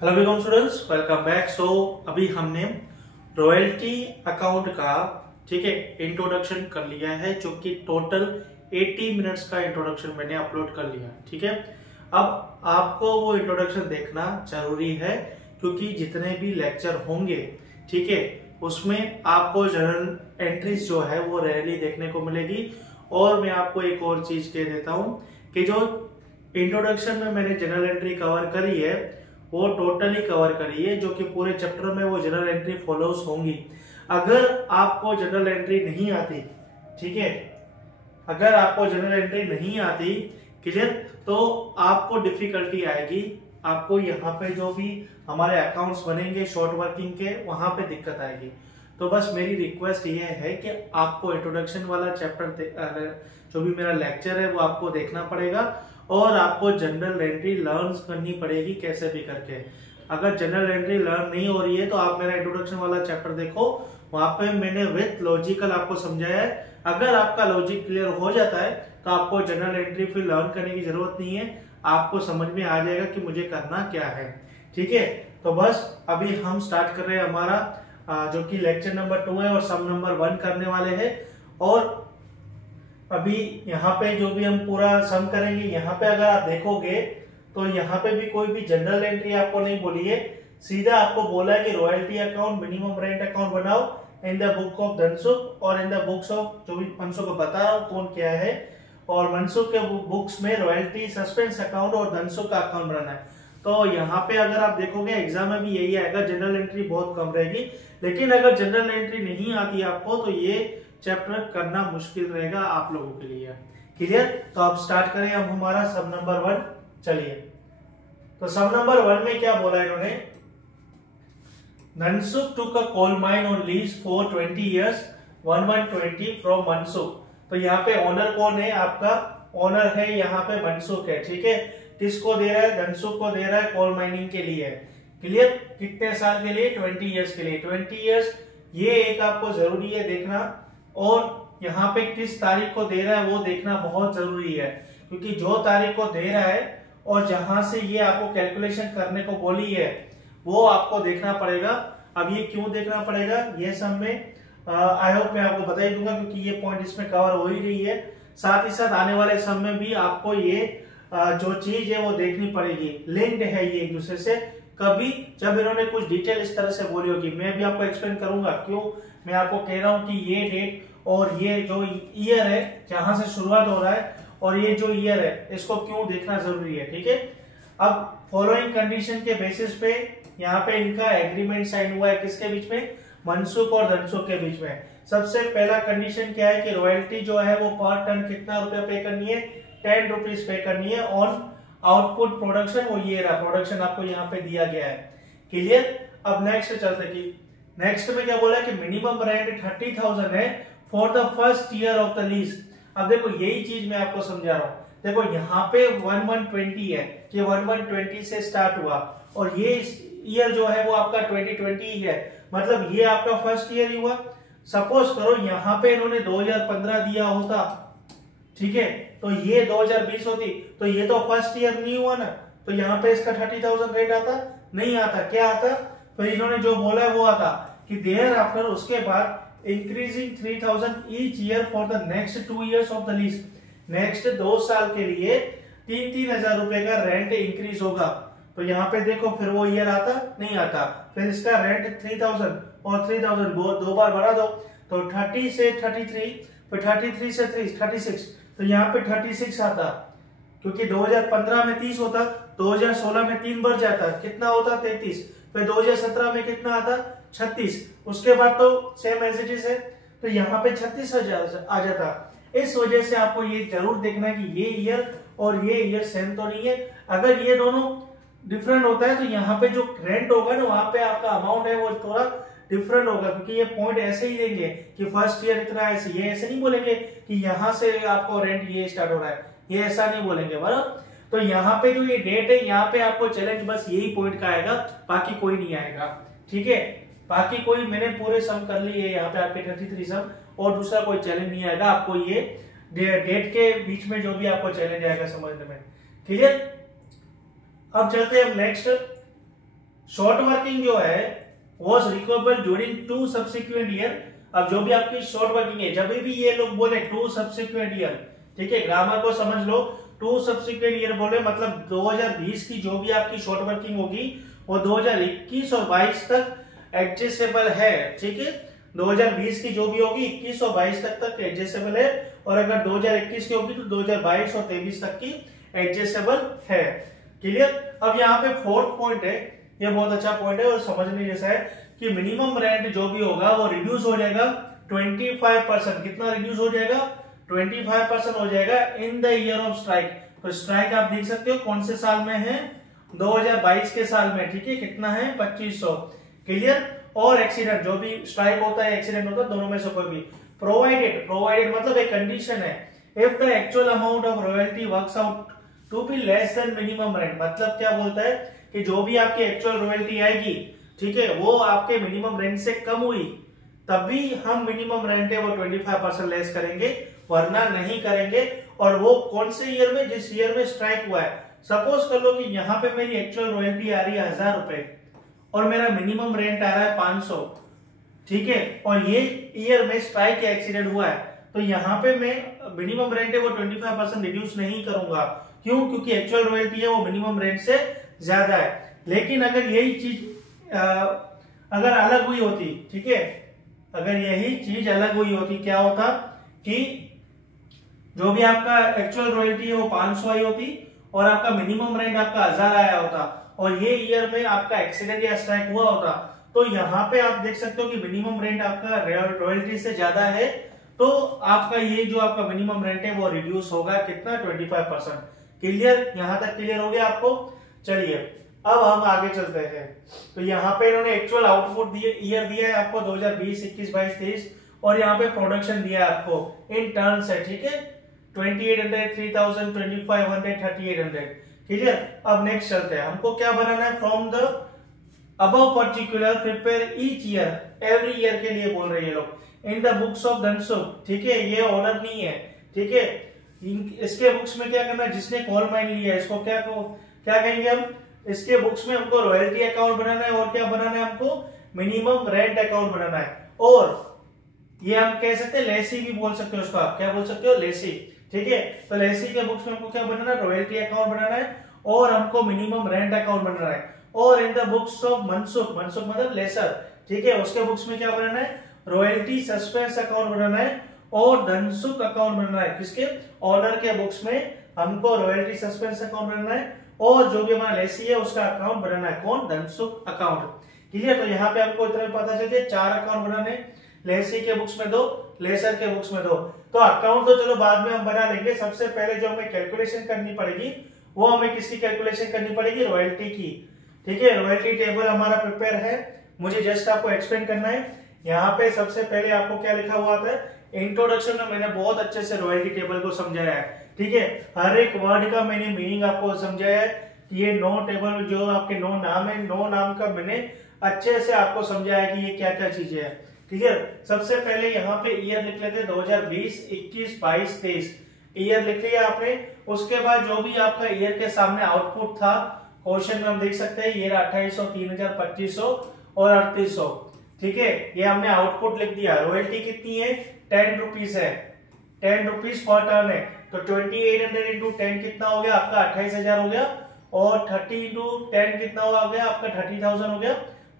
Hello welcome students, welcome back. So अभी हमने royalty account का इंट्रोडक्शन कर लिया है, जो कि टोटल 80 मिनट्स का इंट्रोडक्शन मैंने अपलोड कर लिया। ठीक है, अब आपको वो इंट्रोडक्शन देखना जरूरी है, क्योंकि जितने भी लेक्चर होंगे ठीक है उसमें आपको जनरल एंट्रीज जो है वो रेयरली देखने को मिलेगी। और मैं आपको एक और चीज कह देता हूं कि जो इंट्रोडक्शन में मैंने जनरल एंट्री कवर करी है वो टोटली कवर करी है, जो कि पूरे चैप्टर में वो जनरल एंट्री फॉलोस होंगी। अगर आपको जनरल एंट्री नहीं आती, ठीक है, अगर आपको जनरल एंट्री नहीं आती क्लियर, तो आपको डिफिकल्टी आएगी। आपको यहाँ पे जो भी हमारे अकाउंट्स बनेंगे शॉर्ट वर्किंग के, वहां पे दिक्कत आएगी। तो बस मेरी रिक्वेस्ट ये है कि आपको इंट्रोडक्शन वाला चैप्टर जो भी मेरा लेक्चर है वो आपको देखना पड़ेगा, और आपको जनरल एंट्री लर्न करनी पड़ेगी कैसे भी करके। अगर जनरल एंट्री लर्न नहीं हो रही है तो आप मेरा इंट्रोडक्शन वाला चैप्टर देखो, वहां पे मैंने विथ लॉजिकल आपको समझाया है। अगर आपका लॉजिक क्लियर हो जाता है तो आपको जनरल एंट्री फिर लर्न करने की जरूरत नहीं है, आपको समझ में आ जाएगा कि मुझे करना क्या है। ठीक है, तो बस अभी हम स्टार्ट कर रहे हैं हमारा जो कि लेक्चर नंबर 2 है और सम नंबर 1 करने वाले हैं। और अभी यहाँ पे जो भी हम पूरा सम करेंगे, यहाँ पे अगर आप देखोगे तो यहाँ पे भी कोई भी जनरल एंट्री आपको नहीं बोली है, सीधा आपको बोला है कि royalty account, minimum rent account बनाओ in the book of Dhansukh और इन द बुक्स ऑफ, जो भी मनसुख को बता रहा हूँ कौन क्या है, और मनसुख के बुक्स में रॉयल्टी, सस्पेंस अकाउंट और धनसुख का अकाउंट बनाना है। तो यहाँ पे अगर आप देखोगे एग्जाम में भी यही आएगा, जनरल एंट्री बहुत कम रहेगी। लेकिन अगर जनरल एंट्री नहीं आती आपको तो ये चैप्टर करना मुश्किल रहेगा आप लोगों के लिए। क्लियर? तो अब स्टार्ट करें हम हमारा सम नंबर 1। चलिए, तो सम नंबर 1 में क्या बोला इन्होंने, Dhansukh took a coal mine on lease for 20 years 1120 from Mansukh. तो यहाँ पे ओनर कौन है? आपका ओनर है यहाँ पे मनसुख है। ठीक है, किसको दे रहा है? धनसुख को दे रहा है कोल माइनिंग के लिए। क्लियर? कितने साल के लिए? 20 इयर्स के लिए। 20 इयर्स, ये एक आपको जरूरी है देखना। और यहाँ पे किस तारीख को दे रहा है वो देखना बहुत जरूरी है, क्योंकि जो तारीख को दे रहा है और जहां से ये आपको कैलकुलेशन करने को बोली है वो आपको देखना पड़ेगा। अब ये क्यों देखना पड़ेगा, ये सब में आई होप मैं आपको बता ही दूंगा, क्योंकि ये पॉइंट इसमें कवर हो ही रही है। साथ ही साथ आने वाले सब में भी आपको ये जो चीज है वो देखनी पड़ेगी, लिंक्ड है ये एक दूसरे से। कभी जब इन्होंने कुछ डिटेल इस तरह से बोली होगी, मैं भी आपको एक्सप्लेन करूंगा क्यों मैं आपको कह रहा हूं कि ये डेट और ये जो ईयर है जहां से शुरुआत हो रहा है और ये जो ईयर है इसको क्यों देखना जरूरी है। ठीक है, अब फॉलोइंग कंडीशन के बेसिस पे यहाँ पे इनका एग्रीमेंट साइन हुआ है, किसके बीच में? मनसुख और धनसुख के बीच में। सबसे पहला कंडीशन क्या है कि रॉयल्टी जो है वो पर टन कितना रुपया पे करनी है? 10 रुपीज पे करनी है ऑन आउटपुट प्रोडक्शन। वो ये रहा प्रोडक्शन आपको यहाँ पे दिया गया है। क्लियर? अब नेक्स्ट चलते कि नेक्स्ट में क्या बोला है कि मिनिमम रेंट 30,000 है for the first year of the lease. अब देखो यही चीज मैं आपको समझा रहा हूँ। देखो यहाँ पे 1120 है कि 1120 से स्टार्ट हुआ, और ये ईयर जो है वो आपका 2020 ही है, मतलब ये आपका फर्स्ट ईयर ही हुआ। सपोज करो यहाँ पे इन्होंने 2015 दिया होता, ठीक है, तो ये 2020 होती, तो ये तो फर्स्ट ईयर नहीं हुआ ना, तो यहाँ पे इसका 30,000 रेट आता? नहीं आता। क्या आता? तो इन्होंने जो बोला है वो आता कि देयर आफ्टर, उसके बाद increasing 3,000 each year for the next 2 years of the lease. Next 2 साल के लिए 3-3 हजार रुपए का रेंट इंक्रीज होगा। तो यहाँ पे देखो फिर वो ईयर आता? नहीं आता। फिर इसका रेंट 3,000 और 3,000 दो बार बढ़ा दो, तो 30 से 33, फिर 33 से 36, तो यहाँ पे 36 आता, क्योंकि 2015 में 30 होता, 2016 में 3 बढ़ जाता, कितना होता? 33। फिर 2017 में कितना आता? 36। उसके बाद तो सेम एज इट इज है, तो यहाँ पे 36 आ जाता। इस वजह से आपको ये जरूर देखना है कि ये ईयर और ये ईयर सेम तो नहीं है। अगर ये दोनों डिफरेंट होता है तो यहाँ पे जो रेंट होगा ना, वहां पे आपका अमाउंट है वो थोड़ा डिफरेंट होगा, क्योंकि ये पॉइंट ऐसे ही देंगे कि फर्स्ट ईयर इतना ऐसे, ये ऐसे नहीं बोलेंगे कि यहाँ से आपको रेंट ये स्टार्ट हो रहा है, ये ऐसा नहीं बोलेंगे बराबर। तो यहाँ पे जो ये डेट है, यहाँ पे आपको चैलेंज बस यही पॉइंट का आएगा, बाकी कोई नहीं आएगा। ठीक है, बाकी कोई, मैंने पूरे सम कर लिए यहाँ पे आपके 33 सम, और दूसरा कोई चैलेंज नहीं आएगा आपको। ये डेट के बीच में जो भी आपको चैलेंज आएगा समझने में। क्लियर? अब चलते हैं हम नेक्स्ट शॉर्ट वर्किंग जो है was recoverable during 2 subsequent year. अब जो भी आपकी शॉर्ट वर्किंग है, जब भी ये लोग बोले 2 सब्सिक्वेंट ईयर, ठीक है, ग्रामर को समझ लो, 2 सब्सिक्वेंट ईयर बोले मतलब 2020 की जो भी आपकी शॉर्ट वर्किंग होगी वो 2021 और 22 तक एडजस्टेबल है, ठीक है। 2020 की जो भी होगी 21 और 22 तक एडजस्टेबल है, और अगर 2021 की होगी तो 2022 और 23 तक की एडजस्टेबल है। क्लियर। अब यहाँ पे फोर्थ पॉइंट है, ये बहुत अच्छा पॉइंट है और समझने जैसा है कि मिनिमम रेंट जो भी होगा वो रिड्यूस हो जाएगा 25%। कितना रिड्यूस हो जाएगा? 25% हो जाएगा in the year of strike. तो स्ट्राइक आप देख सकते हो कौन से साल में है? 2022 के साल में, ठीक है। कितना है? 2500। क्लियर। और एक्सीडेंट, जो भी स्ट्राइक होता है एक्सीडेंट होता है, दोनों में से कोई भी। प्रोवाइडेड मतलब एक कंडीशन है, if the actual amount of royalty works out to be less than minimum rent. मतलब क्या बोलता है कि जो भी आपकी एक्चुअल रॉयल्टी आएगी, ठीक है, वो आपके मिनिमम रेंट से कम हुई, तभी हम मिनिमम रेंट है वो 25% लेस करेंगे, वरना नहीं करेंगे। और वो कौन से ईयर में? जिस ईयर में स्ट्राइक हुआ है। सपोज कर लो कि यहाँ पे मेरी एक्चुअल रॉयल्टी आ रही है 1000 रुपए और मेरा मिनिमम रेंट आ रहा है 500, ठीक है, और ये ईयर में स्ट्राइक या एक्सीडेंट हुआ है, तो यहाँ पे मैं मिनिमम रेंट है वो 25% रिड्यूस नहीं करूंगा। क्यों? क्योंकि एक्चुअल रॉयल्टी है वो मिनिमम रेंट से ज्यादा है। लेकिन अगर यही चीज अगर अलग हुई होती, ठीक है, अगर यही चीज अलग हुई होती, क्या होता कि जो भी आपका एक्चुअल रॉयल्टी है वो 500 आई होती और आपका मिनिमम रेंट आपका 1000 आया होता, और ये ईयर में आपका एक्सीडेंट या स्ट्राइक हुआ होता, तो यहाँ पे आप देख सकते हो कि मिनिमम रेंट आपका रॉयल्टी से ज्यादा है, तो आपका ये जो आपका मिनिमम रेंट है वो रिड्यूस होगा। कितना? 25%। क्लियर। यहां तक क्लियर हो गया आपको? चलिए अब हम आगे चलते हैं। तो यहाँ पे इन्होंने एक्चुअल आउटपुट ईयर दिया है आपको 2020, 21, 22, 23, और यहाँ पे प्रोडक्शन दिया है आपको इन टर्न्स है, ठीक है, 2800, 3000, 2500, 3800। क्लियर। अब नेक्स्ट चलते हैं, हमको क्या बनाना है? From the above particular prepare each year, every year के लिए बोल रहे हैं लोग, in the books of Dhansukh, ठीक है, ये ऑर्डर नहीं है, ठीक है। इसके बुक्स में क्या करना है? जिसने कॉल माइन लिया है इसको क्या कहेंगे हम? इसके बुक्स में हमको रॉयल्टी अकाउंट बनाना है, और क्या बनाना है हमको? मिनिमम रेंट अकाउंट बनाना है। और ये हम कह सकते हैं लेसी भी बोल सकते हो उसको, आप क्या बोल सकते हो? लेसी, ठीक है। तो लेसी के बुक्स में हमको क्या बनाना है? रॉयल्टी अकाउंट बनाना है, और हमको मिनिमम रेंट अकाउंट बनाना है। और in the books of Mansukh, Mansukh मतलब लेसर, ठीक है, उसके बुक्स में क्या बनाना है? रॉयल्टी सस्पेंस अकाउंट बनाना है, और धनसुख अकाउंट बनाना है। किसके? ऑनर के बुक्स में हमको रॉयल्टी सस्पेंस अकाउंट बनाना है, और जो भी हमारा लेसी है उसका अकाउंट बनाना है। कौन? धनसुख अकाउंट। क्लियर। तो यहाँ पे आपको इतना पता चलते 4 अकाउंट बनाने, लेसी के बुक्स में 2, लेसर के बुक्स में 2। तो अकाउंट तो चलो बाद में हम बना लेंगे, सबसे पहले जो हमें कैलकुलेशन करनी पड़ेगी वो हमें किसकी कैलकुलेशन करनी पड़ेगी? रॉयल्टी की, ठीक है। रॉयल्टी टेबल हमारा प्रिपेयर है, मुझे जस्ट आपको एक्सप्लेन करना है। यहाँ पे सबसे पहले आपको क्या लिखा हुआ था? इंट्रोडक्शन में मैंने बहुत अच्छे से रॉयल्टी टेबल को समझाया है, ठीक है। हर एक वर्ड का मैंने मीनिंग आपको समझाया है कि ये 9 टेबल जो आपके 9 नाम है, 9 नाम का मैंने अच्छे से आपको समझाया कि ये क्या क्या चीजें है। क्लियर। सबसे पहले यहाँ पे ईयर लिख लेते 2020, 21, 22, 23 ईयर लिख लिया आपने। उसके बाद जो भी आपका ईयर के सामने आउटपुट था क्वेश्चन में हम देख सकते हैं, ईयर 2800, 3000, 2500 और 3800, ठीक है, ये हमने आउटपुट लिख दिया। रॉयल्टी कितनी है? 10 रुपीज है, 10 रुपीज पर टर्न है। तो 2800 इंटू 10 कितना हो गया आपका? 28000 हो गया, और 30 इंटू 10 कितना हो गया आपका? 30,000 हो गया।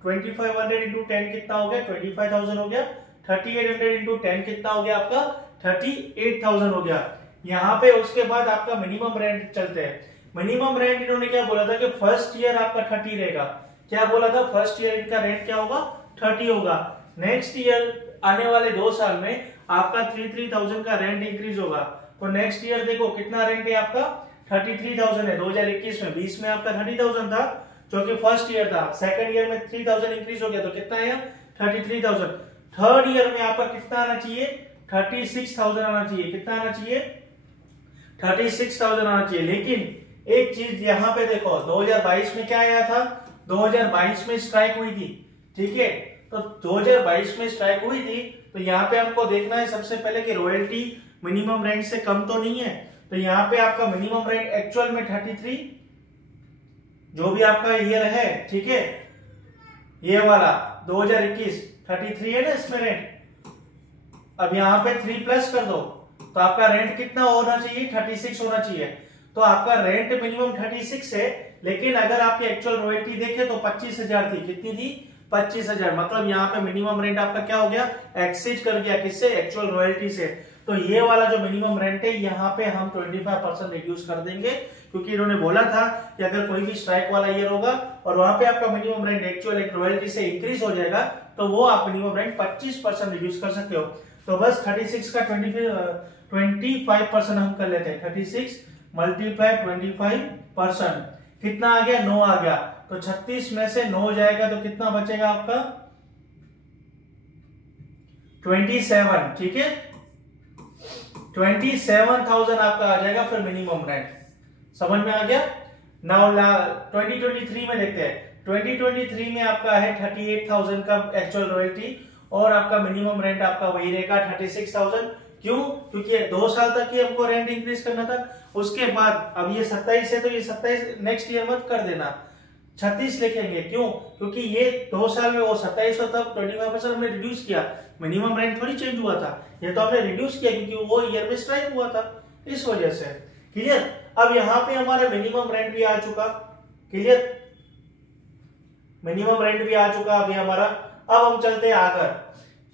2500 इंटू 10 कितना हो गया? 25,000 हो गया। 3800 इंटू 10 कितना हो गया आपका? 38,000 हो गया। यहाँ पे उसके बाद आपका मिनिमम रेंट चलते हैं। मिनिमम रेंट इन्होंने क्या बोला था कि फर्स्ट ईयर आपका 30 रहेगा। क्या बोला था? फर्स्ट ईयर इनका रेंट क्या होगा? 30 होगा। नेक्स्ट ईयर आने वाले 2 साल में आपका 3,000 का रेंट इंक्रीज होगा। तो नेक्स्ट ईयर देखो कितना रेंट है आपका? 33,000 है। 2021 में, 20 में आपका 30,000 था जो कि फर्स्ट ईयर था। सेकंड ईयर में 3,000 इंक्रीज हो गया, तो कितना है? 33,000। थर्ड ईयर में आपका कितना आना चाहिए? 36,000 आना चाहिए। कितना आना चाहिए? 36,000 आना चाहिए। लेकिन एक चीज यहाँ पे देखो, 2022 में क्या आया था? 2022 में स्ट्राइक हुई थी, ठीक है। तो 2022 में स्ट्राइक हुई थी, तो यहाँ पे हमको देखना है सबसे पहले कि रॉयल्टी मिनिमम रेंट से कम तो नहीं है। तो यहाँ पे आपका मिनिमम रेंट एक्चुअल में 33 जो भी आपका ईयर है, ठीक है, ये वाला 2021 33 है ना इसमें रेंट। अब यहाँ पे 3 प्लस कर दो तो आपका रेंट कितना होना चाहिए, 36 होना चाहिए। तो आपका रेंट मिनिमम 36 है, लेकिन अगर आपकी एक्चुअल रॉयल्टी देखे तो 25,000 थी। कितनी थी, 25,000। मतलब यहाँ पे मिनिमम रेंट आपका क्या हो गया, एक्सीड कर गया किससे, एक्चुअल रॉयल्टी से। तो ये वाला जो मिनिमम रेंट है यहाँ पे हम 25% रिड्यूस कर देंगे, क्योंकि इन्होंने बोला था कि अगर कोई भी स्ट्राइक वाला ईयर होगा और वहां पे आपका मिनिमम रेंट एक्चुअल एक रॉयल्टी से इंक्रीज हो जाएगा तो वो आप मिनिमम रेंट 25% रिड्यूस कर सकते हो। तो बस 36 का 25% हम कर लेते हैं। 36 मल्टीप्लाई 25% कितना आ गया, 9 आ गया। तो 36 में से 9 जाएगा तो कितना बचेगा आपका, 27। ठीक है, 27,000 आपका आ जाएगा फिर मिनिमम रेंट। समझ में आ गया। नाउ 2023 में देखते हैं। 2023 में आपका है 38,000 का एक्चुअल रॉयल्टी और आपका मिनिमम रेंट आपका वही रहेगा 36,000। क्यों, क्योंकि 2 साल तक ही हमको रेंट इंक्रीज करना था। उसके बाद अब ये 27 है तो ये 27 नेक्स्ट ईयर मत कर देना, 36 लिखेंगे। क्यों, क्योंकि ये 2 साल में वो 27 और तब 25% हमने रिड्यूस किया। मिनिमम रेंट थोड़ी चेंज हुआ था, ये तो हमने रिड्यूस किया क्योंकि वो ईयर में स्ट्राइक हुआ था, इस वजह से। क्लियर। अब यहाँ पे हमारा मिनिमम रेंट भी आ चुका। क्लियर, मिनिमम रेंट भी आ चुका अभी हमारा। अब हम चलते हैं आगे।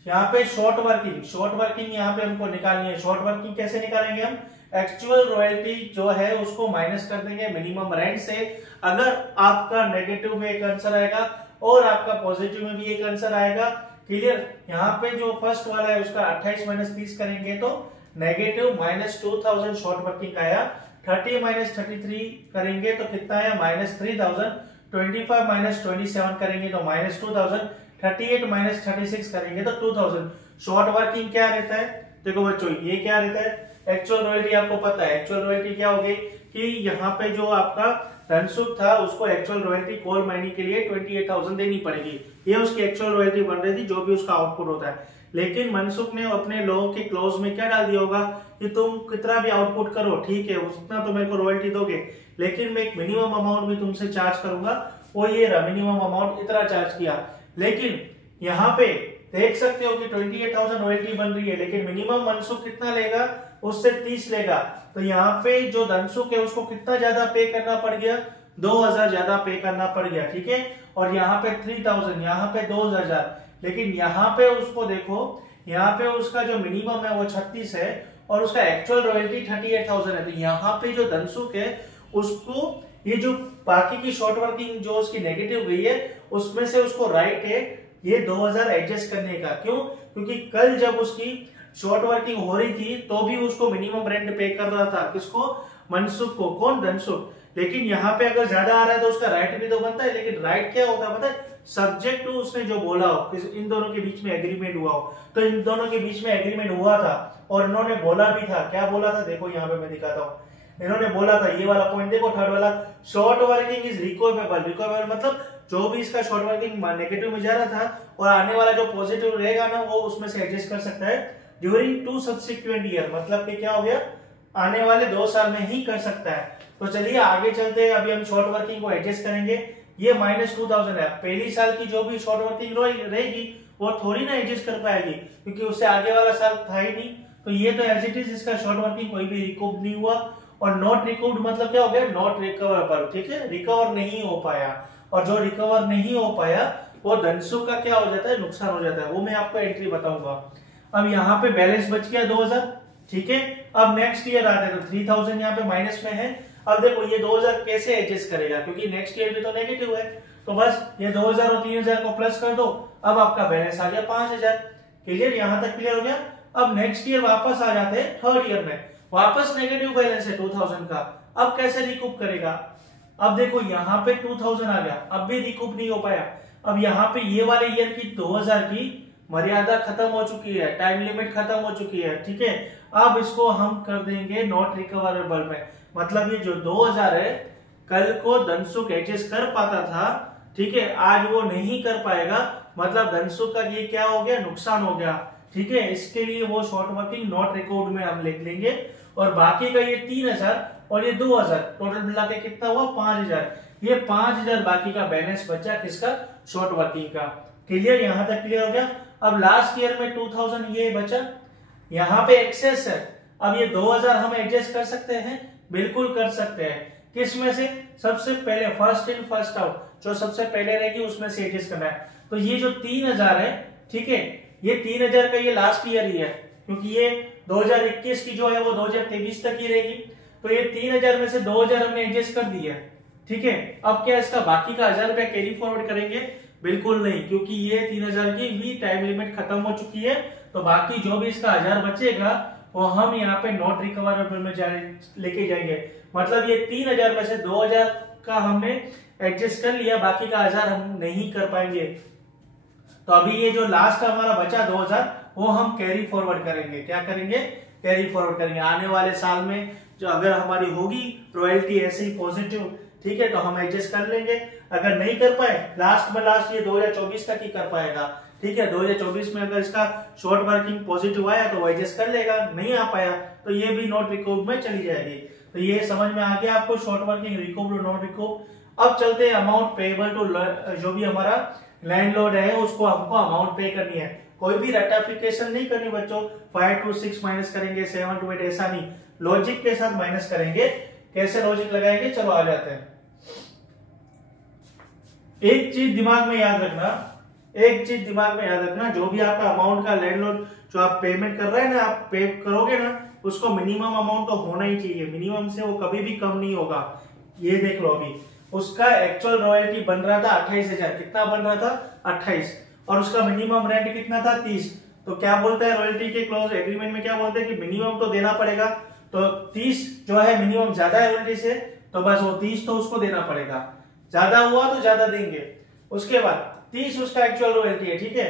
यहाँ पे शॉर्ट वर्किंग यहाँ पे हमको निकालनी है। शॉर्ट वर्किंग कैसे निकालेंगे हम, एक्चुअल रॉयल्टी जो है उसको माइनस कर देंगे मिनिमम रेंट से। अगर आपका नेगेटिव में एक आंसर आएगा और आपका पॉजिटिव में भी एक आंसर आएगा। क्लियर। यहाँ पे जो फर्स्ट वाला है उसका 28 माइनस 30 करेंगे तो नेगेटिव -2,000 शॉर्ट वर्किंग आया। 30 माइनस 33 करेंगे तो कितना आया, -3,000। 25 माइनस 27 करेंगे तो -2,000। 38 माइनस 36 करेंगे तो 2,000। शॉर्ट वर्किंग क्या रहता है, देखो बच्चों ये क्या रहता है, एक्चुअल रॉयल्टी आपको पता है। एक्चुअल रॉयल्टी क्या हो गई कि यहाँ पे जो आपका धनसुख था उसको एक्चुअल रॉयल्टी कोल माइनिंग के लिए 28,000 देनी पड़ेगी। ये उसकी एक्चुअल रॉयल्टी बन रही थी जो भी उसका आउटपुट होता है। लेकिन मनसुख ने अपने लोगों के क्लोज में क्या डाल दिया होगा कि तुम कितना भी आउटपुट करो ठीक है, उतना तो मेरे को रॉयल्टी दोगे, लेकिन मैं एक मिनिमम अमाउंट भी तुमसे चार्ज करूंगा। वो ये रहा, मिनिमम अमाउंट इतना चार्ज किया। लेकिन यहाँ पे देख सकते हो कि 28,000 रॉयल्टी बन रही है, लेकिन मिनिमम मनसुख कितना लेगा, उससे 30 लेगा। तो यहाँ पे जो धनसुख है उसको कितना ज्यादा पे करना पड़ गया, 2,000 ज्यादा पे करना पड़ गया। ठीक है, और यहाँ पे 3,000, यहाँ पे 2,000। लेकिन यहाँ पे उसको देखो, यहाँ पे उसका जो मिनिमम है वो 36 है और उसका एक्चुअल रॉयल्टी 38,000 है। तो यहाँ पे जो धनसुख है उसको ये जो बाकी की शॉर्ट वर्किंग जो उसकी नेगेटिव गई है उसमें से उसको राइट है ये 2,000 एडजस्ट करने का। क्यों, क्योंकि कल जब उसकी शॉर्ट वर्किंग हो रही थी तो भी उसको मिनिमम रेंट पे कर रहा था, किसको, मनसुख को। कौन, धनसुख। लेकिन यहाँ पे अगर ज्यादा आ रहा है तो उसका राइट भी तो बनता है। लेकिन राइट क्या होता है पता है, सब्जेक्ट टू उसने जो बोला हो, इन दोनों के बीच में एग्रीमेंट हुआ हो। तो इन दोनों के बीच में एग्रीमेंट हुआ था और इन्होंने बोला भी था, क्या बोला था देखो यहाँ पे मैं दिखाता हूँ। इन्होंने बोला था, ये वाला पॉइंट देखो, थर्ड वाला, शॉर्ट वर्किंग इज रिकवेबल। रिकवेबल मतलब जो भी इसका शॉर्ट वर्किंग नेगेटिव में जा रहा था और आने वाला जो पॉजिटिव रहेगा ना वो उसमें से एडजस्ट कर सकता है ड्यूरिंग 2 सब्सिक्वेंट ईयर। मतलब कि क्या हो गया, आने वाले 2 साल में ही कर सकता है। तो चलिए आगे चलते हैं, अभी हम शॉर्ट वर्किंग को एडजस्ट करेंगे। ये -2,000 है, पहली साल की जो भी शॉर्ट वर्किंग रहेगी वो थोड़ी ना एडजस्ट कर पाएगी क्योंकि उससे आगे वाला साल था ही नहीं। तो ये तो एज इट इज इसका शॉर्ट वर्किंग कोई भी रिकवर नहीं हुआ। और नॉट रिकवर्ड मतलब क्या हो गया, नॉट रिकवरेबल। ठीक है, रिकवर नहीं हो पाया, और जो रिकवर नहीं हो पाया वो धनसुख का क्या हो जाता है, नुकसान हो जाता है। वो मैं आपको एंट्री बताऊंगा। अब यहाँ पे बैलेंस बच गया 2,000। ठीक है, अब नेक्स्ट ईयर आते हैं तो 3,000 यहाँ पे माइनस में है। अब देखो ये 2,000 कैसे एडजस्ट करेगा, क्योंकि नेक्स्ट ईयर भी तो नेगेटिव है। तो बस ये 2,000 और 3,000 को प्लस कर दो, अब आपका बैलेंस आ गया 5,000। क्लियर, यहाँ तक क्लियर हो गया। अब नेक्स्ट ईयर वापस आ जाते हैं थर्ड ईयर में, वापस नेगेटिव बैलेंस है 2,000 का। अब कैसे रिकूप करेगा, अब देखो यहाँ पे 2,000 आ गया, अब भी रिकूप नहीं हो पाया। अब यहाँ पे ये वाले ईयर की 2,000 की मर्यादा खत्म हो चुकी है, टाइम लिमिट खत्म हो चुकी है। ठीक है, अब इसको हम कर देंगे नॉट रिकवरेबल में। मतलब ये जो 2,000 है कल को धनसुख एडजस्ट कर पाता था, ठीक है, आज वो नहीं कर पाएगा। मतलब धनसुख का ये क्या हो गया, नुकसान हो गया। ठीक है, इसके लिए वो शॉर्ट वर्किंग नॉट रिकॉर्ड में हम लिख लेंगे। और बाकी का ये 3,000 और ये 2,000 टोटल मिला के कितना हुआ, 5,000। ये 5000 बाकी का बैलेंस बचा किसका, शॉर्ट वर्किंग का। क्लियर, यहां तक क्लियर हो गया। अब लास्ट ईयर में 2000 ये बचा, यहाँ पे एक्सेस है। अब ये 2000 हम एडजस्ट कर सकते हैं, बिल्कुल कर सकते हैं। किस में से, सबसे पहले फर्स्ट इन फर्स्ट आउट, जो सबसे पहले रहेगी उसमें से एडजस्ट करना है। तो ये जो 3000 है, ठीक है, ये 3000 का ये लास्ट ईयर ही है, क्योंकि ये 2021 की जो है वो 2023 तक ही रहेगी। तो ये 3000 में से 2000 हमने एडजस्ट कर दिया, ठीक है। अब क्या इसका बाकी का 1000 रुपया कैरी फॉरवर्ड करेंगे, बिल्कुल नहीं, क्योंकि ये 3000 की भी टाइम लिमिट खत्म हो चुकी है। तो बाकी जो भी इसका 1000 बचेगा वो हम यहाँ पे नॉट रिकवरेबल में लेके जाएंगे। मतलब ये 3000 में से 2000 का हमने एडजस्ट कर लिया, बाकी का 1000 हम नहीं कर पाएंगे। तो अभी ये जो लास्ट हमारा बचा 2000 वो हम कैरी फॉरवर्ड करेंगे। क्या करेंगे, कैरी फॉरवर्ड करेंगे। आने वाले साल में जो अगर हमारी होगी रॉयल्टी ऐसे ही पॉजिटिव, ठीक है, तो हम एडजस्ट कर लेंगे। अगर नहीं कर पाए, लास्ट में लास्ट ये 2024 तक ही कर पाएगा, ठीक है। 2024 में अगर इसका शॉर्ट वर्किंग पॉजिटिव आया तो वो एडजस्ट कर लेगा, नहीं आ पाया तो ये भी नॉट रिकवर में चली जाएगी। तो ये समझ में आ गया आपको, short working, recover, not recover. अब चलते हैं अमाउंट पेएबल टू, जो भी हमारा लैंडलॉर्ड है उसको हमको अमाउंट पे करनी है। कोई भी रेटिफिकेशन नहीं करनी बच्चों, 5 to 6 माइनस करेंगे, 7 to 8 ऐसा नहीं, लॉजिक के साथ माइनस करेंगे। कैसे लॉजिक लगाएंगे, चलो आ जाते हैं। एक चीज दिमाग में याद रखना, एक चीज दिमाग में याद रखना, जो भी आपका अमाउंट का लैंडलॉर्ड जो आप पेमेंट कर रहे हैं ना, आप पे करोगे ना, उसको मिनिमम अमाउंट तो होना ही चाहिए, मिनिमम से वो कभी भी कम नहीं होगा। ये देख लो, अभी उसका एक्चुअल रॉयल्टी बन रहा था 28,000, कितना बन रहा था 28, और उसका मिनिमम रेंट कितना था 30। तो क्या बोलता है रॉयल्टी के क्लोज एग्रीमेंट में, क्या बोलते हैं कि मिनिमम तो देना पड़ेगा। तो 30 जो है मिनिमम ज्यादा है रॉयल्टी से, तो बस वो 30 तो उसको देना पड़ेगा, ज्यादा हुआ तो ज्यादा देंगे। उसके बाद 30 उसका एक्चुअल रॉयल्टी है, ठीक है,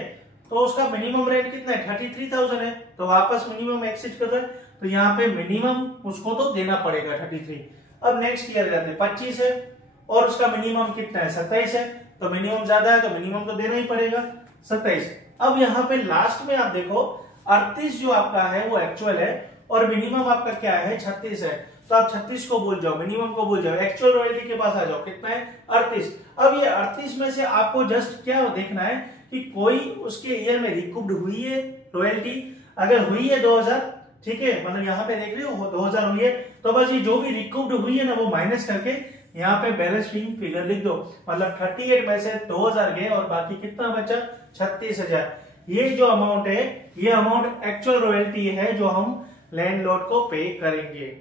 तो उसका मिनिमम रेंट कितना है 33,000 है, तो वापस मिनिमम एक्सिट कर रहा है, तो यहाँ पे मिनिमम उसको तो देना पड़ेगा 33। अब नेक्स्ट ईयर जाते हैं, 25 है और उसका मिनिमम कितना है 27 है, तो मिनिमम ज्यादा है तो मिनिमम तो देना ही पड़ेगा 27। अब यहाँ पे लास्ट में आप देखो 38 जो आपका है वो एक्चुअल है और मिनिमम आपका क्या है 36 है, तो आप 36 को भूल जाओ, मिनिमम को भूल जाओ, एक्चुअल रॉयल्टी के पास आ जाओ, कितना है 38। अब ये 38 में से आपको जस्ट क्या देखना है कि कोई उसके ईयर में रिकूप्ड हुई है रॉयल्टी, अगर हुई है 2000, ठीक है, मतलब यहाँ पे देख रहे हो 2000 हुई है, तो बस ये जो भी रिकूप्ड हुई है ना वो माइनस करके यहाँ पे बैलेंस शीट फिगर लिख दो। मतलब 38 में से 2000 गए और बाकी कितना बचा 36,000। ये जो अमाउंट है ये अमाउंट एक्चुअल रॉयल्टी है जो हम लैंडलॉर्ड को पे करेंगे।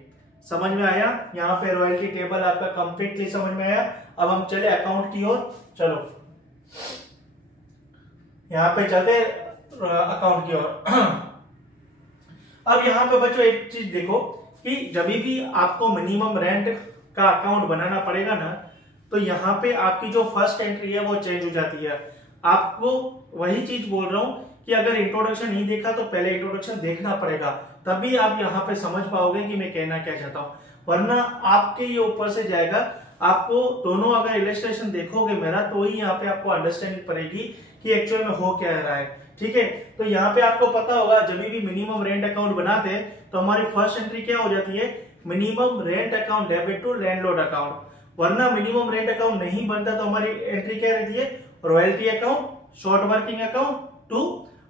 समझ में आया, यहाँ पे रॉयल्टी टेबल आपका कंप्लीटली समझ में आया। अब हम चले अकाउंट की ओर, चलो यहाँ पे चलते अकाउंट की ओर। अब यहाँ पे बच्चों एक चीज देखो कि जब भी आपको मिनिमम रेंट का अकाउंट बनाना पड़ेगा ना, तो यहाँ पे आपकी जो फर्स्ट एंट्री है वो चेंज हो जाती है। आपको वही चीज बोल रहा हूं कि अगर इंट्रोडक्शन नहीं देखा तो पहले इंट्रोडक्शन देखना पड़ेगा, तभी आप यहाँ पे समझ पाओगे कि मैं कहना क्या चाहता हूँ, वरना आपके ये ऊपर से जाएगा। आपको दोनों अगर इलस्ट्रेशन देखोगे मेरा, तो ही यहाँ पे आपको अंडरस्टैंडिंग पड़ेगी कि एक्चुअल में हो क्या रहा है, ठीक है। तो यहाँ पे आपको पता होगा जब भी मिनिमम रेंट अकाउंट बनाते हैं तो हमारी फर्स्ट एंट्री क्या हो जाती है, minimum rent account debit to landlord account, वरना मिनिमम रेंट अकाउंट नहीं बनता तो हमारी एंट्री क्या रहती है, royalty account, short working account to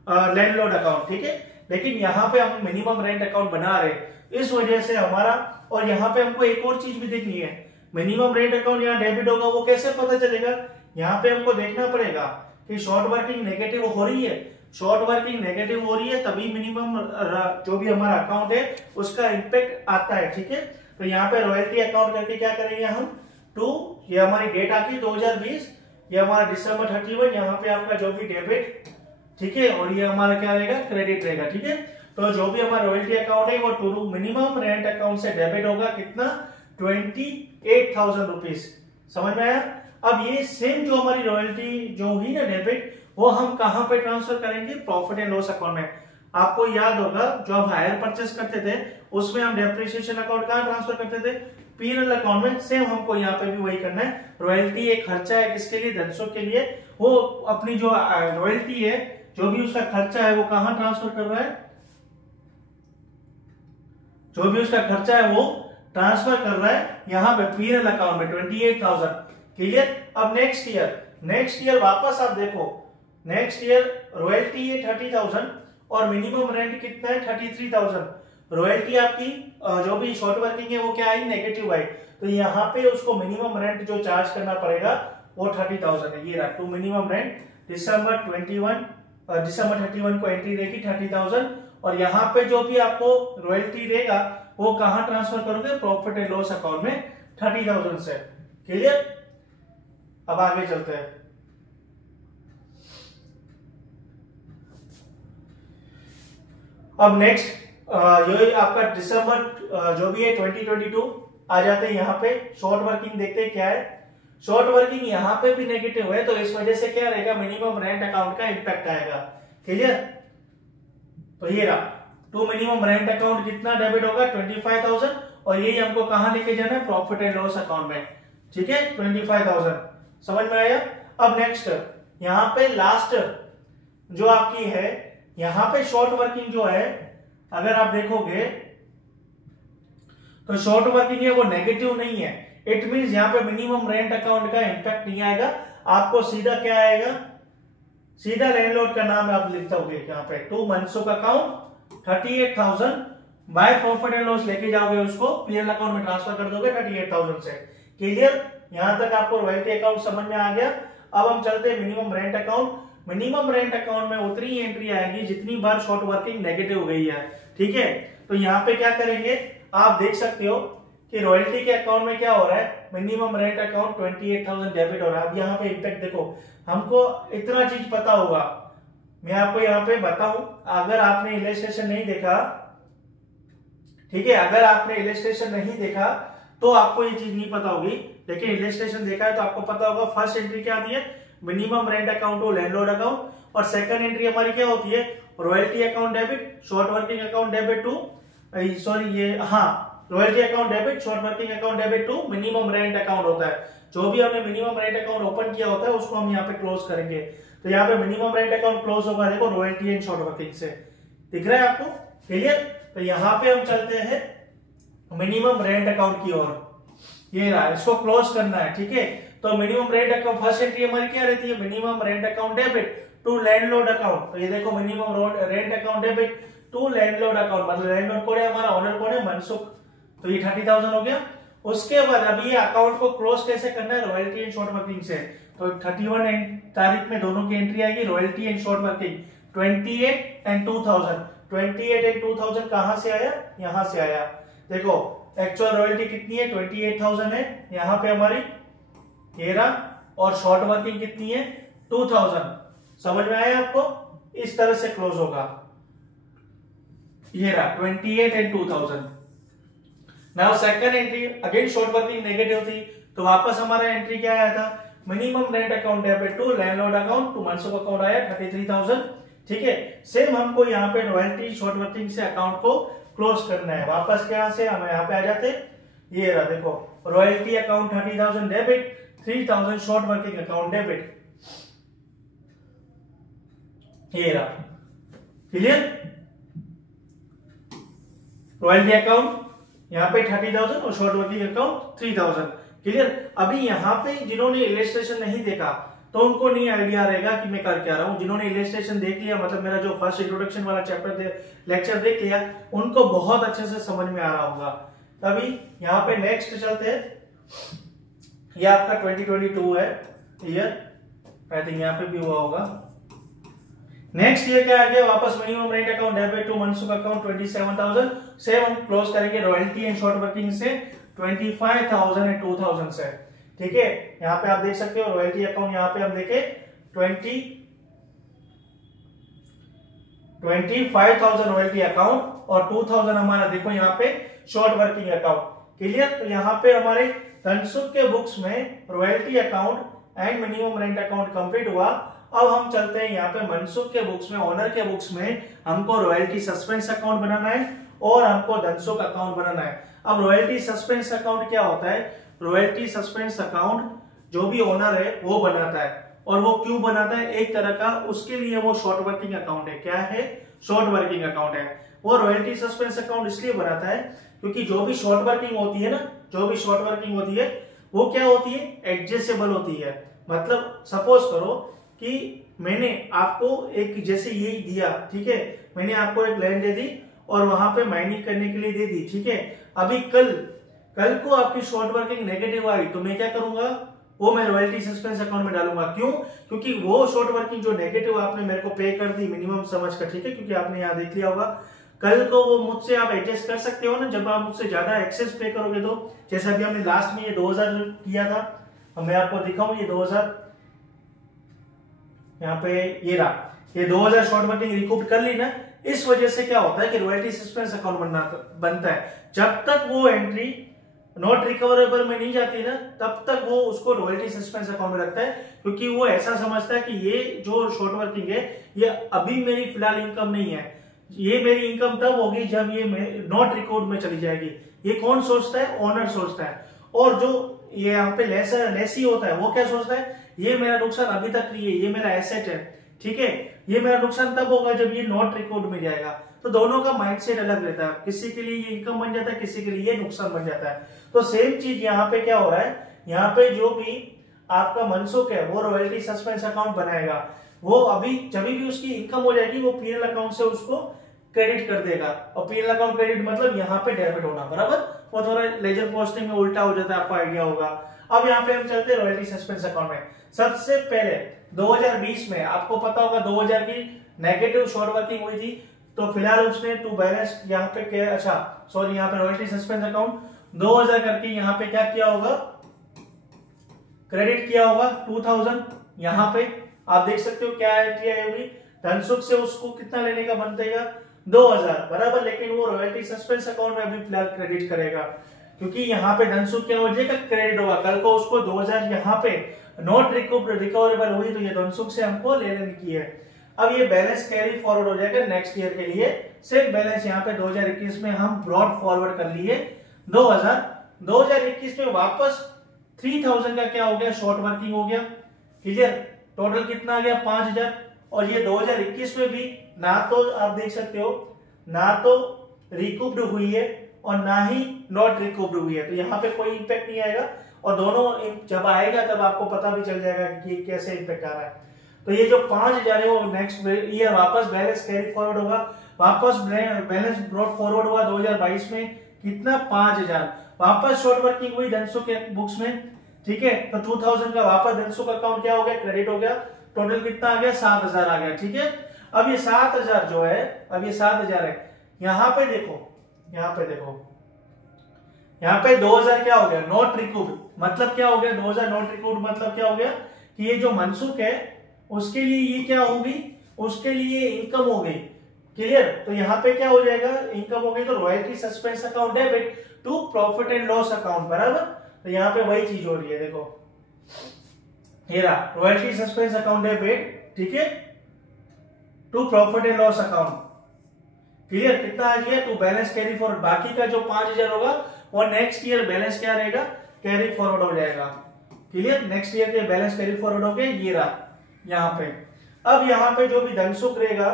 landlord account, ठीक है। लेकिन यहाँ पे हम मिनिमम रेंट अकाउंट बना रहे, इस वजह से हमारा, और यहाँ पे हमको एक और चीज भी देखनी है, मिनिमम रेंट अकाउंट यहाँ डेबिट होगा वो कैसे पता चलेगा, यहाँ पे हमको देखना पड़ेगा कि शॉर्ट वर्किंग नेगेटिव हो रही है, शॉर्ट वर्किंग नेगेटिव हो रही है तभी मिनिमम जो भी हमारा अकाउंट है उसका इंपैक्ट आता है, ठीक है। तो यहाँ पे रॉयल्टी अकाउंट करके क्या करेंगे हम, टू, ये हमारी डेट आती है 2020, ये हमारा December 31, यहाँ पे आपका जो भी डेबिट, ठीक है, और ये हमारा क्या रहेगा क्रेडिट रहेगा, ठीक है। तो जो भी हमारा रॉयल्टी अकाउंट है वो टू मिनिमम रेंट अकाउंट से डेबिट होगा, कितना 28,000 रुपीज, समझ में आया। अब ये सेम जो हमारी रॉयल्टी जो हुई ना डेबिट, वो हम कहां पे ट्रांसफर करेंगे, प्रॉफिट एंड लॉस अकाउंट में। आपको याद होगा जो हम हायर परचेस करते थे उसमें हम डेप्रिसिएशन अकाउंट कहां ट्रांसफर करते थे, P&L अकाउंट में। सेम हमको यहाँ पे भी वही करना है। रॉयल्टी एक खर्चा है किसके लिए, धनसुख के लिए, वो अपनी जो रॉयल्टी है जो भी उसका खर्चा है वो कहां ट्रांसफर कर रहा है, जो भी उसका खर्चा है वो ट्रांसफर कर रहा है यहाँ पे P&L अकाउंट में 28,000। क्लियर। अब नेक्स्ट ईयर वापस आप देखो, नेक्स्ट ईयर रॉयल्टी है 30,000 और मिनिमम रेंट कितना है 33,000। रॉयल्टी आपकी जो भी शॉर्ट वर्किंग है वो क्या आई, नेगेटिव आई, तो यहाँ पे उसको मिनिमम रेंट जो चार्ज करना पड़ेगा वो 30,000 है। ये रहा टू मिनिमम रेंट। दिसंबर 31 को एंट्री रहेगी 30,000 और यहाँ पे जो भी आपको रॉयल्टी देगा वो कहाँ ट्रांसफर करोगे, प्रॉफिट एंड लॉस अकाउंट में 30,000 से। क्लियर। अब आगे चलते हैं। अब नेक्स्ट ये आपका दिसंबर जो भी है 2022 आ जाते हैं यहाँ पे। शॉर्ट वर्किंग देखते हैं क्या है। शॉर्ट वर्किंग यहाँ पे भी नेगेटिव है, तो इस वजह से क्या रहेगा, मिनिमम रेंट अकाउंट का इंपैक्ट आएगा। क्लियर। तो ये रहा टू मिनिमम रेंट अकाउंट कितना डेबिट होगा 25,000 और यही हमको कहां लेके जाना है, प्रॉफिट एंड लॉस अकाउंट में। ठीक है 25,000 समझ में आया। अब नेक्स्ट यहाँ पे लास्ट जो आपकी है, यहाँ पे शॉर्ट वर्किंग जो है अगर आप देखोगे तो शॉर्ट वर्किंग है वो नेगेटिव नहीं है। इट मींस यहाँ पे मिनिमम रेंट अकाउंट का इंपैक्ट नहीं आएगा, आपको सीधा क्या आएगा, सीधा लैंडलॉर्ड का नाम आप लिखोगे यहाँ पे to Mansukh account 38,000 by profit and loss लेके जाओगे, उसको पीएल अकाउंट में ट्रांसफर कर दोगे 38,000 से। क्लियर। यहां तक आपको रॉयल्टी अकाउंट समझ में आ गया। अब हम चलते हैं minimum rent account. Minimum rent account में उतनी ही एंट्री आएगी जितनी बार शॉर्ट वर्किंग नेगेटिव हो गई है। ठीक है। तो यहाँ पे क्या करेंगे, आप देख सकते हो कि रॉयल्टी के अकाउंट में क्या हो रहा है, मिनिमम रेंट अकाउंट 28,000 डेबिट हो रहा है। अब यहाँ पे इम्पैक्ट देखो, हमको इतना चीज पता होगा, मैं आपको यहाँ पे बताऊं, अगर आपने इलस्ट्रेशन नहीं देखा, ठीक है, अगर आपने इलस्ट्रेशन नहीं देखा तो आपको ये चीज नहीं पता होगी, लेकिन इलस्ट्रेशन देखा है तो आपको पता होगा। फर्स्ट एंट्री क्या आती है, minimum rent account to landlord account, और सेकंड एंट्री हमारी क्या होती है, royalty account debit, short working account debit to, sorry ये हाँ, royalty account debit, short working account debit to minimum rent account होता है। जो भी हमने मिनिमम रेंट अकाउंट ओपन किया होता है उसको हम यहाँ पे क्लोज करेंगे। तो यहाँ पे मिनिमम रेंट अकाउंट क्लोज होगा, देखो रॉयल्टी एंड शॉर्ट वर्किंग से, दिख रहा है आपको। क्लियर। तो यहाँ पे हम चलते हैं मिनिमम रेंट अकाउंट की ओर। ये रहा, इसको क्लोज करना है। ठीक है। तो minimum rent account first entry हमारी क्या रहती है, minimum rent account debit to landlord account. तो ये देखो minimum rent account debit to landlord account, मतलब लैंडलॉर्ड कौन है हमारा, ओनर कौन है, मनसुख। तो ये 30,000 हो गया। उसके बाद अभी ये अकाउंट को क्लोज कैसे करना है, रॉयल्टी एंड शॉर्ट वर्किंग से। तो 31 तारीख में दोनों की एंट्री आएगी, royalty and short working 28 and 2000। 28 and 2000 कहां से आया, यहां से आया। देखो एक्चुअल रॉयल्टी कितनी है 28,000 है, यहाँ पे हमारी 13, और शॉर्ट वर्किंग कितनी है 2000। समझ में आया आपको। इस तरह से क्लोज होगा। ये रहा 28 and 2000। Now second entry again short working negative थी, तो वापस हमारा एंट्री क्या आया था, minimum rent account debit to landlord account to Mansukh account आया 33,000। ठीक है। सेम हमको यहाँ पे रॉयल्टी शॉर्ट वर्किंग से अकाउंट को क्लोज करना है। वापस क्या से हम यहाँ पे आ जाते, ये रहा देखो royalty account 30,000 debit, 3,000 short working account debit. ये रहा। क्लियर। रॉयल्टी अकाउंट यहाँ पे 30,000 और शॉर्ट वर्किंग अकाउंट 3,000। क्लियर। अभी यहाँ पे जिन्होंने इलस्ट्रेशन नहीं देखा तो उनको नहीं आइडिया रहेगा कि मैं कर क्या रहा हूं। जिन्होंने इलस्ट्रेशन देख लिया, मतलब मेरा जो फर्स्ट इंट्रोडक्शन वाला लेक्चर देख लिया, उनको बहुत अच्छे से समझ में आ रहा होगा। तभी यहाँ पे नेक्स्ट चलते हैं। ये आपका 2022 है ईयर, आई थिंक यहाँ पे भी हुआ होगा। नेक्स्ट ईयर क्या आ गया, वापस minimum rent account debit to Mansukh account 27,000। Same हम क्लोज करेंगे रॉयल्टी एंड शॉर्ट वर्किंग से 25,000 एंड 2,000 से। ठीक है। यहाँ पे आप देख सकते हो रॉयल्टी अकाउंट, यहाँ पे हम देखे 25,000 रॉयल्टी अकाउंट और 2,000 हमारा देखो यहाँ पे शॉर्ट वर्किंग अकाउंट। क्लियर। तो यहाँ पे हमारे धनसुख के बुक्स में royalty account and minimum rent account complete हुआ। अब हम चलते हैं यहाँ पे मनसुख के बुक्स में, ओनर के बुक्स में हमको रॉयल्टी सस्पेंस अकाउंट बनाना है और हमको धनसुख अकाउंट बनाना है। अब रॉयल्टी सस्पेंस अकाउंट क्या होता है, रॉयल्टी सस्पेंस अकाउंट जो भी ओनर है वो बनाता है, और वो क्यों बनाता है, एक तरह का उसके लिए वो शॉर्ट वर्किंग अकाउंट है। क्या है, शॉर्ट वर्किंग अकाउंट है। वो रॉयल्टी सस्पेंस अकाउंट इसलिए बनाता है क्योंकि जो भी शॉर्ट वर्किंग होती है ना, जो भी शॉर्ट वर्किंग होती है वो क्या होती है, एडजस्टेबल होती है। मतलब सपोज करो कि मैंने आपको एक जैसे ये दिया, ठीक है, मैंने आपको एक लैंड दे दी और वहां पे माइनिंग करने के लिए दे दी, ठीक है। अभी कल को आपकी शॉर्ट वर्किंग नेगेटिव आई तो मैं क्या करूंगा, वो मैं रॉयल्टी सस्पेंस अकाउंट में डालूंगा। क्यों? क्योंकि वो शॉर्ट वर्किंग जो नेगेटिव आपने मेरे को पे कर दी मिनिमम समझ कर, ठीक है, क्योंकि आपने यहाँ देख लिया होगा, कल को वो मुझसे आप एडजस्ट कर सकते हो ना, जब आप मुझसे ज्यादा एक्सेस पे करोगे तो। जैसे अभी हमने लास्ट में ये 2000 किया था, मैं आपको दिखाऊं ये 2000 यहाँ पे ये रहा, ये 2000 शॉर्ट वर्किंग रिकूप कर ली ना। इस वजह से क्या होता है कि रॉयल्टी सस्पेंस अकाउंट बनता है। जब तक वो एंट्री नॉट रिकवरेबल में नहीं जाती ना, तब तक वो उसको रॉयल्टी सस्पेंस अकाउंट में रखता है, क्योंकि वो ऐसा समझता है कि ये जो शॉर्ट वर्किंग है ये अभी मेरी फिलहाल इनकम नहीं है, ये मेरी इनकम तब होगी जब ये नॉट रिकॉर्ड में चली जाएगी। ये कौन सोचता है? ओनर सोचता है। और जो ये यहाँ पे लेसी होता है वो क्या सोचता है, ये मेरा नुकसान अभी तक नहीं है, ये मेरा एसेट है, ठीक है, ये मेरा नुकसान तब होगा जब ये नॉट रिकॉर्ड में जाएगा। तो दोनों का माइंडसेट अलग रहता है, किसी के लिए ये इनकम बन जाता है, किसी के लिए ये नुकसान बन जाता है। तो सेम चीज यहाँ पे क्या हो रहा है, यहाँ पे जो भी आपका मनसुख है वो रॉयल्टी सस्पेंस अकाउंट बनाएगा, वो अभी जब भी उसकी इनकम हो जाएगी वो पीएल अकाउंट से उसको क्रेडिट कर देगा। और पीएल अकाउंट क्रेडिट मतलब यहाँ पे डेबिट होना, बराबर। वो थोड़ा लेजर पोस्टिंग में उल्टा हो जाता है, आपको आइडिया होगा। अब यहाँ पे हम चलते हैं रॉयल्टी सस्पेंस अकाउंट में। सबसे पहले 2020 में आपको पता होगा 2000 की नेगेटिव शॉर्ट वर्किंग हुई थी, तो फिलहाल उसने टू बैलेंस यहाँ पे अच्छा सॉरी यहाँ पे रॉयल्टी सस्पेंस अकाउंट 2000 करके यहाँ पे क्या किया होगा, क्रेडिट किया होगा 2000। यहाँ पे आप देख सकते हो क्या एंट्री आई होगी, धनसुख से उसको कितना लेने का बनतेगा 2000, बराबर। लेकिन वो रॉयल्टी सस्पेंस अकाउंट में अभी फिलहाल क्रेडिट करेगा, क्योंकि यहाँ पे धनसुख क्या हो जाएगा, क्रेडिट होगा। कल को उसको 2000 यहाँ पे नॉट रिकवरेबल हुई तो ये धनसुख से हमको लेने की है। अब ये बैलेंस कैरी फॉरवर्ड हो जाएगा नेक्स्ट ईयर के लिए। सेम बैलेंस यहाँ पे 2021 में हम ब्रॉड फॉरवर्ड कर लिए 2021 में वापस 3000 का क्या हो गया, शॉर्ट वर्किंग हो गया, क्लियर। टोटल कितना आ गया 5000। और ये 2021 में भी ना तो आप देख सकते हो, ना तो रिकूप्ड हुई है और ना ही नॉट रिकूप्ड हुई है, तो यहाँ पे कोई इंपैक्ट नहीं आएगा। और दोनों जब आएगा तब आपको पता भी चल जाएगा कि कैसे इंपैक्ट आ रहा है। तो ये जो 5000 है वो नेक्स्ट ईयर वापस बैलेंस कैरी फॉरवर्ड होगा, वापस बैलेंस ब्रॉड फॉरवर्ड हुआ 2022 में कितना 5000, वापस शॉर्ट वर्किंग हुई धनसुख के बुक्स में, ठीक है। तो 2000 का वापस धनसुख अकाउंट क्या हो गया, क्रेडिट हो गया। टोटल कितना आ गया 7000 आ गया, ठीक है। अब ये 7000 जो है, अब ये 7000 है, यहाँ पे देखो, यहाँ पे 2000 क्या हो गया, नॉट रिकूव्ड। मतलब क्या हो गया 2000 नॉट रिकूव्ड, मतलब क्या हो गया कि ये जो मनसुख है उसके लिए ये क्या होगी, उसके लिए इनकम हो गई, क्लियर। तो यहाँ पे क्या हो जाएगा, इनकम हो गई, तो royalty suspense account debit to profit and loss account, बराबर। तो यहाँ पे वही चीज हो रही है, देखो ये रहा रॉयल्टी सस्पेंस अकाउंट डेबिट, ठीक है, to profit and loss account, clear. कितना आ गया, टू बैलेंस कैरी फॉरवर्ड। बाकी का जो 5000 होगा वो नेक्स्ट ईयर बैलेंस क्या रहेगा, कैरी फॉरवर्ड हो जाएगा, क्लियर। नेक्स्ट ईयर के बैलेंस कैरी फॉरवर्ड हो गए, ये रहा यहाँ पे। अब यहाँ पे जो भी धनसुख रहेगा,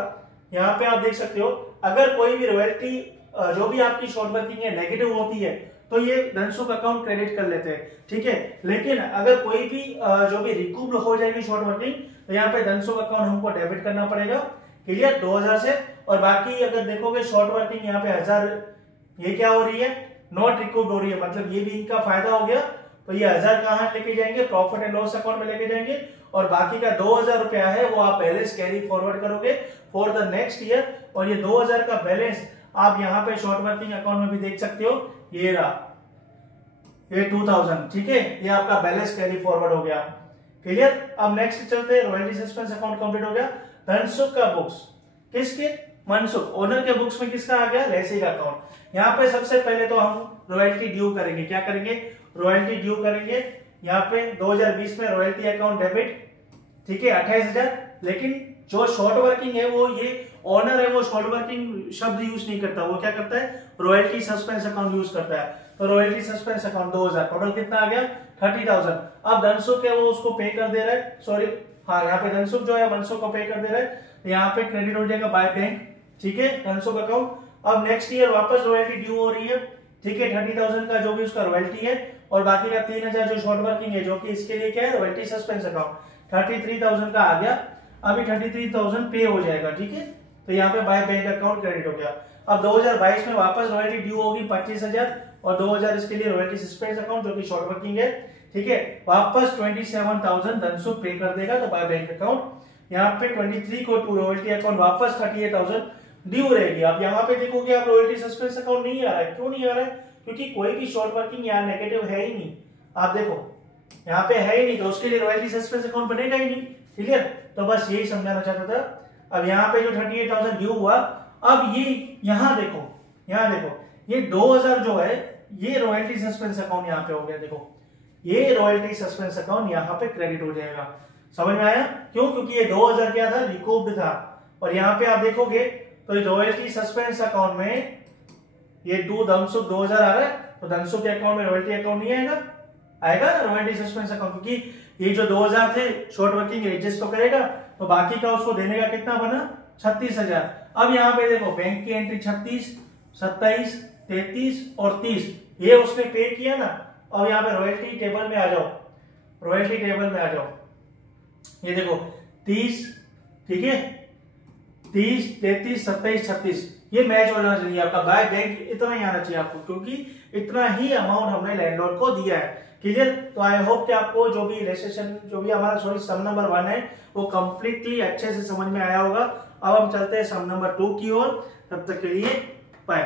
यहाँ पे आप देख सकते हो, अगर कोई भी रॉयल्टी जो भी आपकी शॉर्ट वर्किंग है नेगेटिव होती है तो ये धनसुख अकाउंट क्रेडिट कर लेते हैं, ठीक है। लेकिन अगर कोई भी जो भी रिकूव्ड हो जाएगी शॉर्ट वर्किंग तो यहाँ पे धनसुख अकाउंट हमको डेबिट करना पड़ेगा, क्लियर, 2000 से। और बाकी अगर देखोगे शॉर्ट वर्किंग यहाँ पे 1000 ये क्या हो रही है, नॉट रिकूव्ड हो रही है, मतलब ये भी इनका फायदा हो गया। तो ये 1000 कहाँ लेके जाएंगे, प्रॉफिट एंड लॉस अकाउंट में लेके जाएंगे। और बाकी का 2000 रुपया है वो आप बैलेंस कैरी फॉरवर्ड करोगे फॉर द नेक्स्ट ईयर। और ये 2000 का बैलेंस आप यहाँ पे शॉर्ट वर्किंग अकाउंट में भी देख सकते हो, ये रहा, ये 2000, ठीक है, ये आपका बैलेंस कैरी फॉरवर्ड हो गया, क्लियर। अब नेक्स्ट चलते हैं, रॉयल्टी सस्पेंस अकाउंट कंप्लीट हो गया। धनसुख का बुक्स किसके, मनसुख ओनर के बुक्स में किसका आ गया, लेसी का अकाउंट। यहाँ पे सबसे पहले तो हम रॉयल्टी ड्यू करेंगे, क्या करेंगे, रॉयल्टी ड्यू करेंगे। यहाँ पे 2020 में रॉयल्टी अकाउंट डेबिट, ठीक है, 28000। लेकिन जो शॉर्ट वर्किंग है वो ये ओनर है, वो शॉर्ट वर्किंग शब्द यूज नहीं करता, वो क्या करता है, रॉयल्टी सस्पेंस अकाउंट यूज करता है। तो रॉयल्टी सस्पेंस अकाउंट 2000, टोटल कितना आ गया 30000। अब धनसुख है वो उसको पे कर दे रहा है, सॉरी हाँ, यहाँ पे धनसुख जो है मनसुख को पे कर दे रहा है, तो यहाँ पे क्रेडिट हो जाएगा बाय बैंक, ठीक है, धनसुख अकाउंट। अब नेक्स्ट ईयर वापस रॉयल्टी ड्यू हो रही है, ठीक है, 30000 का जो भी उसका रॉयल्टी है और बाकी का 3000 जो शॉर्ट वर्किंग है, जो कि इसके लिए क्या है, रॉयल्टी सस्पेंस अकाउंट 33,000 का आ गया। अभी 33,000 पे हो जाएगा, ठीक है। तो यहाँ पे बाय बैंक अकाउंट क्रेडिट हो गया। अब 2022 में वापस रॉयल्टी ड्यू होगी 25,000 और 2,000 इसके लिए रॉयल्टी सस्पेंस अकाउंट जो कि शॉर्ट वर्किंग है, ठीक है। वापस 27,000 धनसुख पे कर देगा तो बाय बैंक अकाउंट। यहाँ पे 23 को टू रॉयल्टी अकाउंट वापस 38,000 ड्यू रहेगी। अब यहाँ पे देखोगे आप रॉयल्टी सस्पेंस अकाउंट नहीं आ रहा है। क्यों नहीं आ रहा है? क्योंकि कोई भी शॉर्ट वर्किंग यहाँ नेगेटिव है ही नहीं। आप देखो यहाँ पे है ही नहीं, तो उसके लिए रॉयल्टी सस्पेंस अकाउंट बनेगा ही नहीं। क्लियर? तो बस यही समझाना चाहता था। अब यहाँ पे जो 38,000 ड्यू हुआ, अब ये यहाँ देखो ये 2,000 जो है ये रॉयल्टी सस्पेंस अकाउंट यहाँ पे हो गया। देखो ये रॉयल्टी सस्पेंस अकाउंट यहाँ पे क्रेडिट हो जाएगा। समझ में आया? क्यों? क्योंकि ये 2,000 क्या था, रिकूव्ड था। और यहाँ पे आप देखोगे तो रॉयल्टी सस्पेंस अकाउंट में ये धनसुख 2,000 आ रहा है, तो धनसुख के अकाउंट में रॉयल्टी अकाउंट नहीं आएगा ना रॉयल्टी सस्पेंस अकाउंट, क्योंकि ये जो 2,000 थे शॉर्ट वर्किंग एडजस्ट तो करेगा, तो बाकी का उसको देने का कितना बना, 36,000। अब यहाँ पे देखो बैंक की एंट्री 36, 27, 33 और 30 ये उसने पे किया ना। अब यहाँ पे रॉयल्टी टेबल में आ जाओ, रॉयल्टी टेबल में आ जाओ, ये देखो 30, ठीक है, 30, 33, 27, 36 ये मैच होना चाहिए आपका। बाय बैंक इतना ही आना चाहिए आपको, क्योंकि इतना ही अमाउंट हमने लैंडलॉर्ड को दिया है। क्लियर? तो आई होप कि आपको जो भी रेजिस्ट्रेशन जो भी हमारा सम नंबर 1 है वो कंप्लीटली अच्छे से समझ में आया होगा। अब हम चलते हैं सम नंबर 2 की ओर। तब तक के लिए बाय।